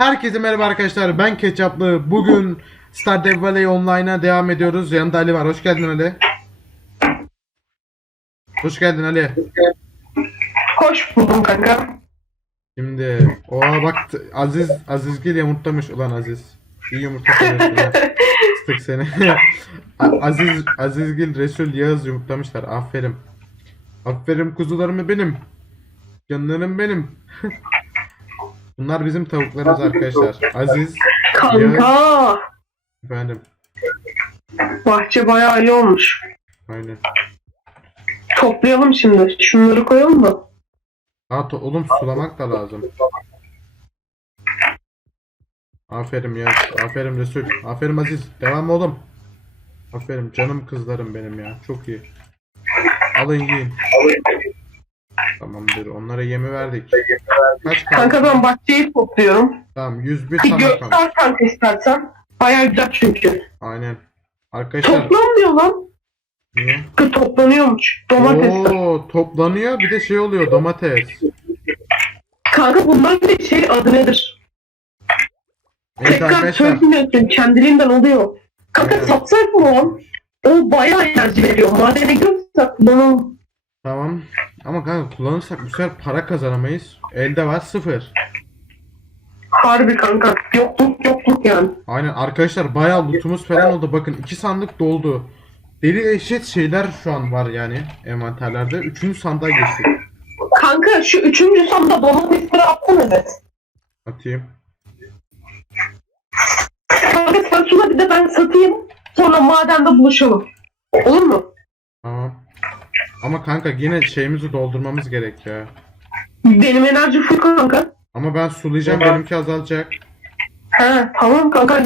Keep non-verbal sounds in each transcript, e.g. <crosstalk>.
Herkese merhaba arkadaşlar. Ben Ketçaplı. Bugün Stardew Valley Online'a devam ediyoruz. Yanında Ali var. Hoş geldin Ali. Hoş geldin Ali. Hoş buldum kanka. Şimdi oha bak Aziz Azizgil yumurtlamış ulan Aziz. İyi yumurta. Sıtık <laughs> seni. <laughs> Aziz Azizgil Resul Yağız yumurtlamışlar. Aferin. Aferin kuzularım benim. Canlarım benim. <laughs> Bunlar bizim tavuklarımız arkadaşlar. Aziz Kanka. efendim. Bahçe bayağı iyi olmuş. Aynen. Toplayalım şimdi. Şunları koyalım da. Ha to- oğlum sulamak da lazım. Aferin ya. Aferin Resul. Aferin Aziz. Devam oğlum. Aferin canım kızlarım benim ya. Çok iyi. Alın yiyin. Tamamdır. Onlara yemi verdik. Kaç kaldı? Kanka ben bahçeyi topluyorum. Tamam 101 Bir tane kaldı. göster kanka istersen. Bayağı güzel çünkü. Aynen. Arkadaşlar Toplanmıyor lan. niye? Kanka Toplanıyormuş. Domates. Oo toplanıyor bir de şey oluyor domates. Kanka bunların bir şey adı nedir? Evet Tekrar arkadaşlar. söylemiyorsun. Kendiliğinden oluyor. Kanka Evet. satsak mı lan? O bayağı enerji veriyor. Madene gidiyorsak bunu Tamam. Ama kanka kullanırsak bu sefer para kazanamayız. Elde var sıfır. harbi kanka. Yokluk yokluk yani. Aynen arkadaşlar bayağı lootumuz falan oldu. Bakın iki sandık doldu. Deli eşit şeyler şu an var yani envanterlerde. Üçüncü sandığa geçtik. Kanka şu üçüncü sonda domatesleri attın evet. Atayım. Kanka sen şuna bir de ben satayım. Sonra madende buluşalım. Olur mu? Tamam. Ama kanka yine şeyimizi doldurmamız gerek ya. Benim enerji full kanka. Ama ben sulayacağım benimki azalacak. He tamam kanka.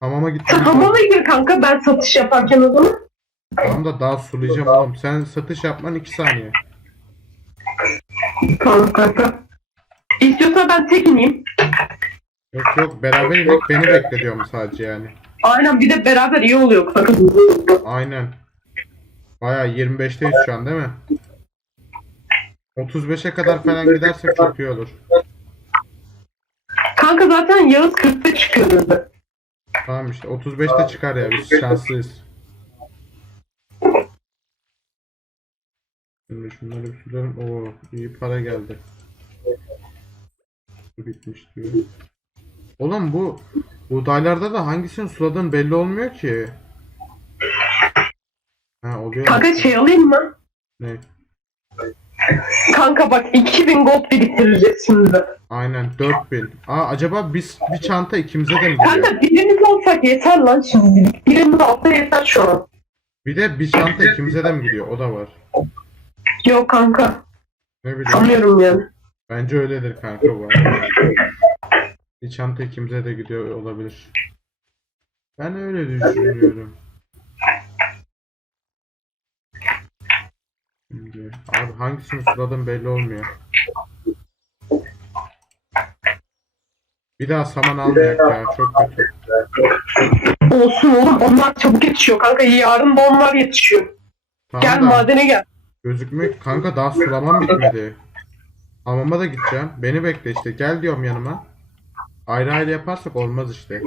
Hamama Sen gittim. hamama gir kanka ben satış yaparken o zaman. Tamam da daha sulayacağım oğlum. Sen satış yapman 2 saniye. Tamam kanka. İstiyorsan ben tek ineyim. Yok yok beraber inek beni bekle diyorum sadece yani. Aynen bir de beraber iyi oluyor kanka. Aynen. Bayağı 25'teyiz şu an değil mi? 35'e kadar falan gidersek çok iyi olur. Kanka zaten Yağız 40'ta çıkıyor dedi. Tamam işte 35'te çıkar ya biz şanslıyız. Şimdi şunları bir sulayalım. Oo iyi para geldi. Bitmiş diyor. Oğlum bu buğdaylarda da hangisini suladığın belli olmuyor ki. Ha oluyor. Kanka şey alayım mı? Ne? Kanka bak 2000 gold biriktireceğiz şimdi. Aynen 4000. Aa acaba biz bir çanta ikimize de mi gidiyor? Kanka birimiz alsak yeter lan şimdi. Birimiz alsa yeter şu an. Bir de bir çanta ikimize de mi gidiyor? O da var. Yok kanka. Ne bileyim. Sanmıyorum yani. Bence öyledir kanka bu arada. Bir çanta ikimize de gidiyor olabilir. Ben öyle düşünüyorum. Şimdi, abi hangisini suladım belli olmuyor. Bir daha saman almayak ya çok kötü. Olsun oğlum onlar çabuk yetişiyor kanka. Yarın da onlar yetişiyor. Tamam Gel da madene gel. gözükmüyor. Kanka daha sulamam bitmedi. Hamama da gideceğim. Beni bekle işte. Gel diyorum yanıma. Ayrı ayrı yaparsak olmaz işte.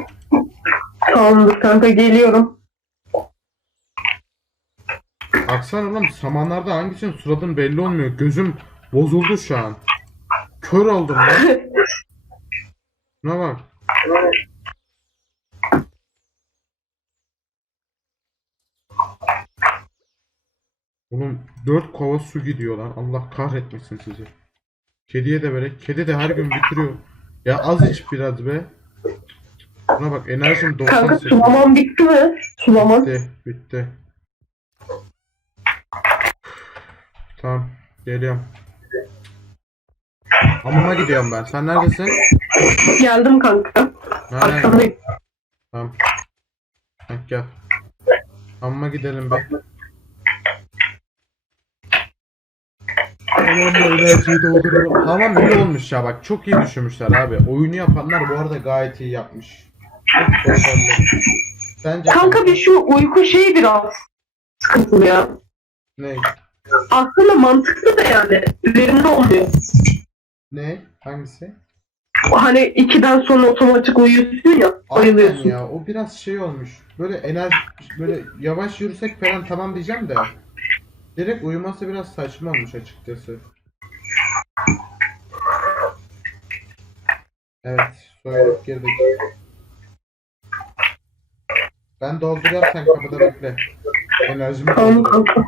Tamamdır kanka geliyorum. Baksana oğlum samanlarda hangisini suladın belli olmuyor. Gözüm bozuldu şu an. Kör oldum lan. Şuna bak. Oğlum dört kova su gidiyor lan. Allah kahretmesin sizi. Kediye de böyle. Kedi de her gün bitiriyor. Ya az iç biraz be. Buna bak enerjim Kanka 98. sulaman bitti mi? Sulaman. Bitti, bitti. Tamam, geliyorum. Hamama gidiyorum ben. Sen neredesin? Geldim kanka. Nereden? Arkandayım. Tamam. Heh, gel. Hamama gidelim be. Hamamda enerjiyi dolduralım. Hamam iyi olmuş ya bak. Çok iyi düşünmüşler abi. Oyunu yapanlar bu arada gayet iyi yapmış. Çok başarılı. Kanka bir şu uyku şeyi biraz sıkıntılı ya. ne? Aslında mantıklı da yani. Üzerinde olmuyor. Ne? Hangisi? Hani 2'den sonra otomatik uyuyorsun ya. Aynen ya o biraz şey olmuş. Böyle enerji böyle yavaş yürüsek falan tamam diyeceğim de direkt uyuması biraz saçma olmuş açıkçası. Evet, soyunup girdik. Ben dolduracağım sen kapıda bekle. Enerjimi Tamam kanka.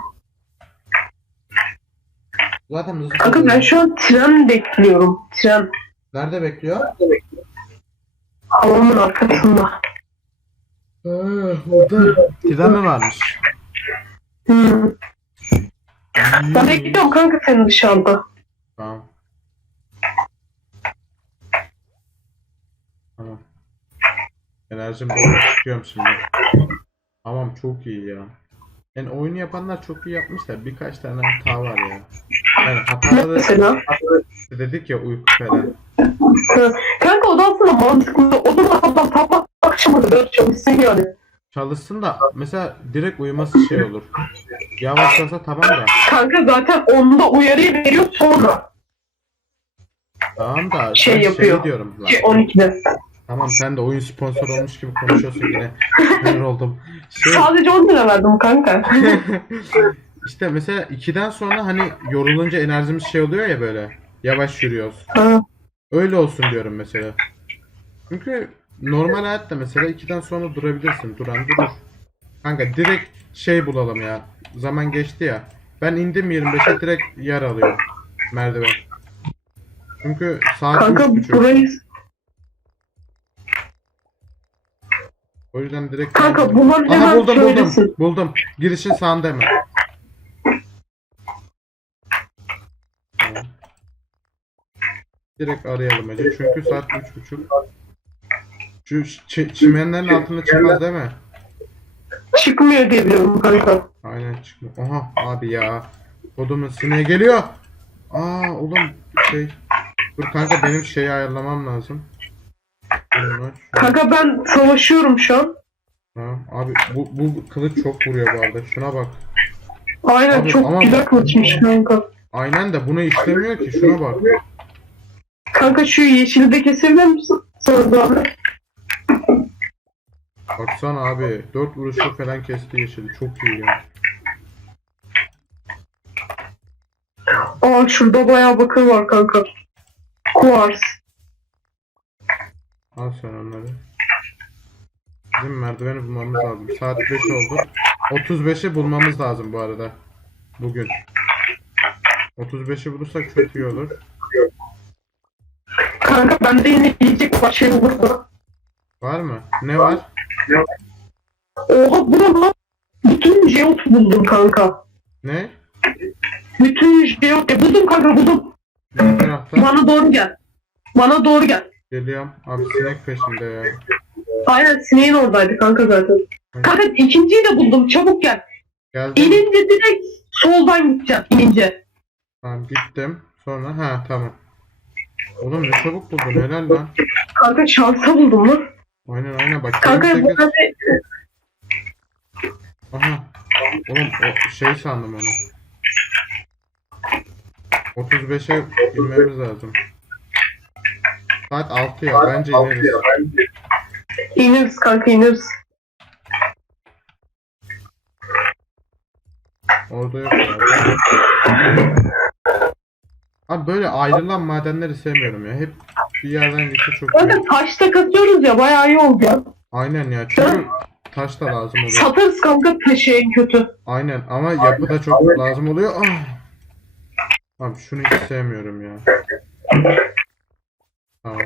Zaten hızlı Kanka ben şu an tren bekliyorum. Tren. Nerede bekliyor? Havamın arkasında. Ah, orada. Tren mi varmış? Hmm. Ben bekliyorum kanka seni dışarıda. Tamam. Tamam. Enerjim dolu çıkıyorum şimdi. Tamam çok iyi ya. Yani oyunu yapanlar çok iyi yapmışlar. Birkaç tane hata var ya. Yani Mesela. dedik ya uyku falan. Kanka o da aslında mantıklı. O da sabah sabah akşama kadar çalışsın yani. Çalışsın da mesela direkt uyuması şey olur. Yavaşlasa tamam da. Kanka zaten onda uyarıyı veriyor sonra. Tamam da Şey ben yapıyor. diyorum lan. Şey 12'de. Tamam sen de oyun sponsor olmuş gibi konuşuyorsun yine. Sinir oldum. Şey, Sadece 10 lira verdim kanka. <laughs> işte mesela 2'den sonra hani yorulunca enerjimiz şey oluyor ya böyle. Yavaş yürüyoruz. Öyle olsun diyorum mesela. Çünkü normal hayatta mesela 2'den sonra durabilirsin. Duran durur. Kanka direkt şey bulalım ya. Zaman geçti ya. Ben indim 25'e direkt yer alıyorum. Merdiven. Çünkü saat Kanka 3.30. burayı... O yüzden direkt Kanka bunlar Aha buldum buldum. Buldum. Girişin sağında hemen. Direkt arayalım önce. Çünkü saat üç buçuk. Şu çi- çimenlerin altına çıkmaz değil mi? Çıkmıyor diye biliyorum kanka. Aynen çıkmıyor. Aha abi ya. Kodumun sineği geliyor. Aa oğlum şey. Dur kanka benim şeyi ayarlamam lazım. Bunlar. Kanka ben savaşıyorum şu an. Ha, abi bu, bu kılıç çok vuruyor bu arada. Şuna bak. Aynen Abi, çok ama- güzel kılıçmış kanka. Aynen de bunu işlemiyor ki. Şuna bak. Kanka şu yeşili de kesebilir misin? Zahmet. Baksana abi. Dört vuruşu falan kesti yeşili. Çok iyi ya. Aa şurada bayağı bakır var kanka. Kuars. Al sen onları. Bizim merdiveni bulmamız lazım. Saat 5 oldu. 35'i bulmamız lazım bu arada. Bugün. 35'i bulursak çok iyi olur. Kanka bende yine yiyecek var şey burada. Var mı? Ne var? Oha bu ne lan? Bütün jeot buldum kanka. Ne? Bütün jeot. E, buldum kanka buldum. Ne tarafta? Bana doğru gel. Bana doğru gel. Geliyorum. Abi sinek peşimde ya. Aynen sineğin oradaydı kanka zaten. Kanka ikinciyi de buldum çabuk gel. Geldim. İnince direkt soldan gideceğim inince. Tamam gittim. Sonra ha tamam. Oğlum ne çabuk buldun helal lan. Kanka şansa buldum lan. Aynen aynen bak. Kanka 28 bu hani Aha. Oğlum o şey sandım onu. 35'e inmemiz lazım. Saat 6 ya bence ineriz. ineriz kanka ineriz. Orada yok abi. Abi böyle ayrılan madenleri sevmiyorum ya. Hep bir yerden gitse çok iyi. Kanka taşta katıyoruz ya bayağı iyi oldu ya. Aynen ya çünkü taş da lazım oluyor. Satarız kanka taşı en kötü. Aynen ama yapı da çok lazım oluyor. Ah. Abi şunu hiç sevmiyorum ya. Tamam.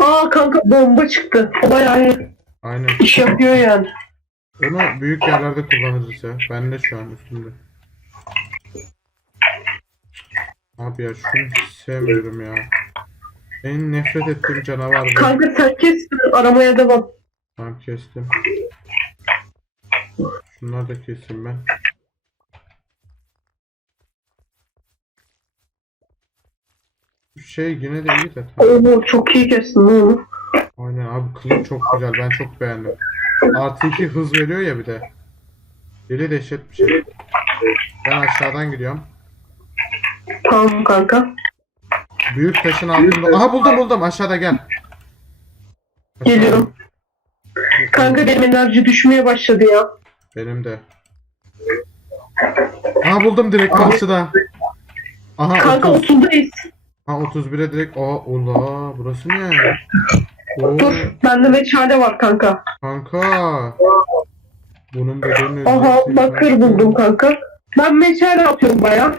Aa kanka bomba çıktı. Bayağı iyi. Aynen. iş yapıyor yani. Onu büyük yerlerde kullanırız ya. Ben de şu an üstümde. Abi ya şunu sevmiyorum ya. En nefret ettiğim canavar bu. Kanka sen kes aramaya devam. Tamam kestim. Şunları da keseyim ben. Şey yine de iyi de. Oo çok iyi kestin onu. Aynen abi kılıç çok güzel. Ben çok beğendim. Artı 2 hız veriyor ya bir de. Deli dehşet bir şey. Ben aşağıdan gidiyorum. Tamam kanka. büyük taşın altında. Aha buldum buldum aşağıda gel. Aşağıda. Geliyorum. Kanka benim enerji düşmeye başladı ya. Benim de. Aha buldum direkt karşıda. Aha Kanka 30. 30'dayız. Ha 31'e direkt. Aa ola burası ne? Oo, Dur. Bende meşale var kanka. kanka. Bunun bedeni Aha bakır buldum kanka. Ben meşale atıyorum baya.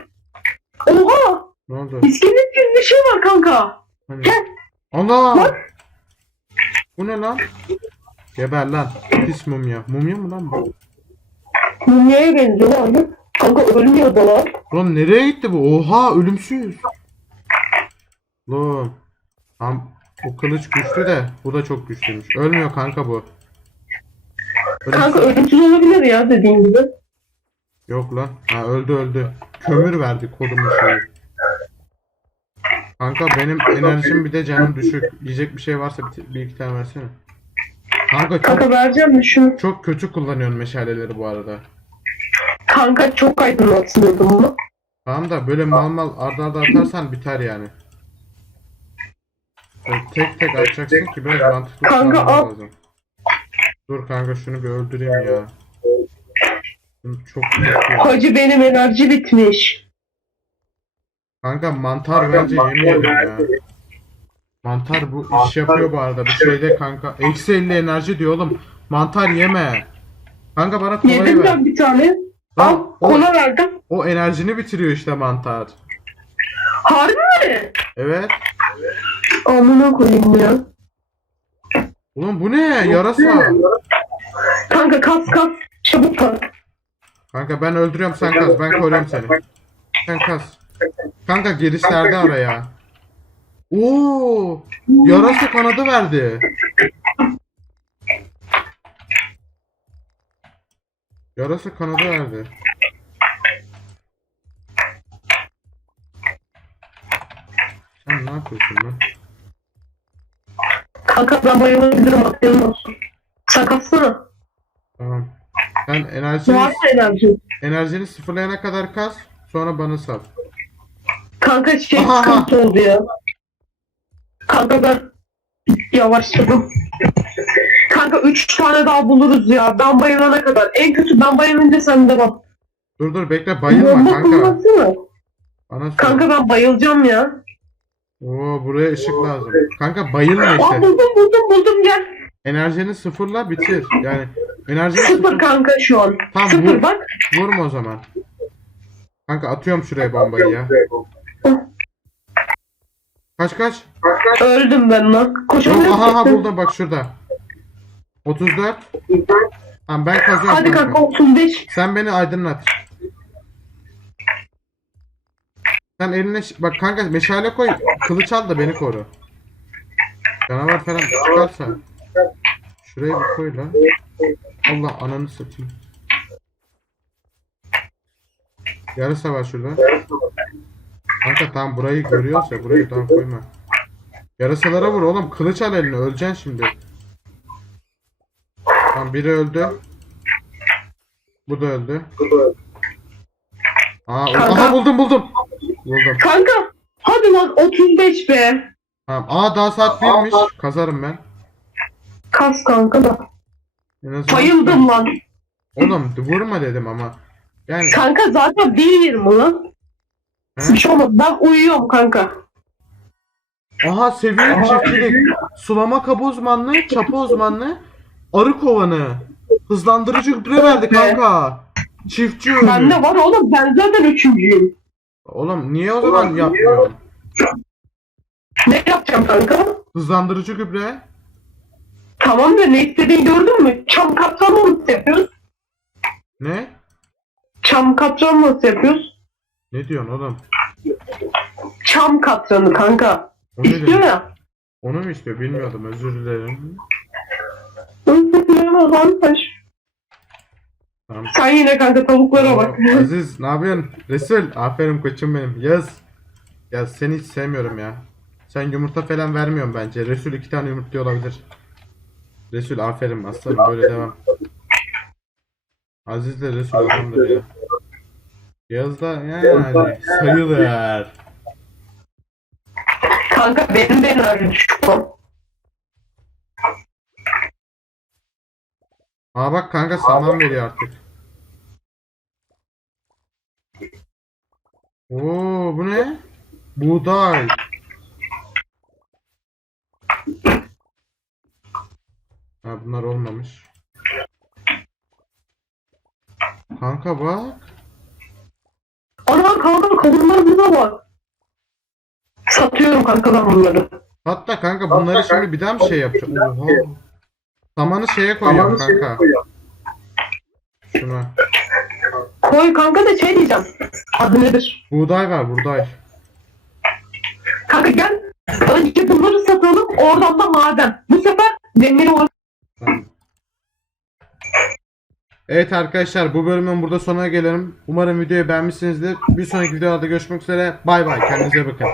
Oha! Ne oldu? İskelet gibi bir şey var kanka. Hani? Gel. Allah! Bak. Bu ne lan? Geber lan. Pis mumya. Mumya mı lan bu? Mumyaya benziyor lan. Kanka ölmüyor da lan. Lan nereye gitti bu? Oha ölümsüz. Lan. Tam bu kılıç güçlü de bu da çok güçlüymüş. Ölmüyor kanka bu. Ölümsüz. Kanka ölümsüz olabilir ya dediğin gibi. Yok lan. Ha öldü öldü. Kömür verdi kodumun şeyi. Kanka benim enerjim bir de canım düşük. Yiyecek bir şey varsa bir, bir iki tane versene. Kanka çok, Kanka vereceğim mi şunu? çok kötü kullanıyorsun meşaleleri bu arada. Kanka çok aydınlatıyordum bunu. Tamam da böyle mal mal arda arda atarsan biter yani. Böyle tek tek atacaksın ki biraz mantıklı Kanka, kullanman al. lazım. Dur kanka şunu bir öldüreyim ya. Çok. Hacı benim enerji bitmiş. Kanka mantar bence yemeyelim ya. Mantar bu iş yapıyor bu arada. Bir şeyde kanka. Eksi 50 enerji diyor oğlum. Mantar yeme. Kanka bana kolayı Yedim ver. ben bir tane. Lan, Al o, kola verdim. o enerjini bitiriyor işte mantar. Harbi mi? Evet. Amına koyayım ya. Oğlum bu ne? Yarasa. Kanka kas kas. Çabuk kas. Kanka ben öldürüyorum sen kas. Ben koruyorum seni. Sen kas. Kanka girişlerde ara ya. Oo! Yarasa kanadı verdi. Yarasa kanadı verdi. Sen ne yapıyorsun lan? Kanka ben bayılabilirim haberin olsun. Sen kassana. Tamam. Sen enerjini, mı enerji? enerjini sıfırlayana kadar kas. Sonra bana sal. Kanka şey Aha, sıkıntı oldu ya. Kanka ben yavaşladım. Kanka üç tane daha buluruz ya. Ben bayılana kadar. En kötü ben bayılınca sen de bak. Dur dur bekle bayılma kanka. kullansana. Bana sor. Kanka ben bayılacağım ya. Oo buraya ışık lazım. Kanka bayılma Aa işte. buldum buldum buldum gel. Enerjini sıfırla bitir. Yani enerjini Sıfır kanka şu an. Tamam, Sıfır vur. bak. Vurma o zaman. Kanka atıyorum şuraya bombayı ya. Kaç kaç? Öldüm ben lan. Koşamıyorum. aha aha buldum bak şurada. 34. Tamam ben kazıyorum Hadi kanka. kanka 35. Sen beni aydınlat. Sen eline bak kanka meşale koy. Kılıç al da beni koru. Canavar falan çıkarsa. Şuraya bir koy lan. Allah ananı satayım. Yarısı var şurada. Kanka tamam burayı görüyoruz ya burayı daha koyma. Yarasalara vur oğlum kılıç al eline öleceksin şimdi. Tamam biri öldü. Bu da öldü. Aa, Kanka. aha buldum buldum. Buldum. Kanka hadi lan 35 be. Tamam. Aa daha saat 1'miş. Kazarım ben. Kas kanka da. En azından- Bayıldım lan. Oğlum vurma dedim ama. Yani Kanka zaten 1.20 lan. He? Bir şey olmaz. Ben uyuyorum kanka. aha seviye çiftçilik. Sulama kabı uzmanlığı, çapa uzmanlığı, arı kovanı. Hızlandırıcı gübre verdi kanka. Çiftçi ürünü. Bende var oğlum. Ben zaten üçüncüyüm. Oğlum niye o zaman yapmıyorsun? Ne yapacağım kanka? Hızlandırıcı gübre. Tamam da ne istediğini gördün mü? Çam nasıl yapıyoruz? Ne? Çam nasıl yapıyoruz? Ne diyorsun oğlum? Çam katranı kanka. O ne İstiyor demek? ya. Onu mu istiyor? Bilmiyordum. Özür dilerim. Tamam. Sen yine kanka tavuklara bak. Aziz ne yapıyorsun? Resul aferin koçum benim. Yaz. Ya seni hiç sevmiyorum ya. Sen yumurta falan vermiyorsun bence. Resul iki tane yumurtluyor olabilir. Resul aferin aslanım böyle devam. Aziz de Resul adamdır ya. Yaz da yani sayılır. Kanka benim öyle düşman. Aa bak kanka saman veriyor artık. Oo bu ne? Buğday. Ha bunlar olmamış. Kanka bak. Ana kanka kadınlarımıza bak. Satıyorum kanka ben bunları. Hatta kanka bunları şimdi bir daha mı şey yapacağım? Oha. Samanı şeye koyuyorum kanka. Şuna. Koy kanka da şey diyeceğim. Adı nedir? Buğday var buğday. Kanka gel. Önce bunları satalım. Oradan da maden. Bu sefer demiri. Evet arkadaşlar bu bölümün burada sonuna gelelim. Umarım videoyu beğenmişsinizdir. Bir sonraki videolarda görüşmek üzere. Bay bay. Kendinize bakın.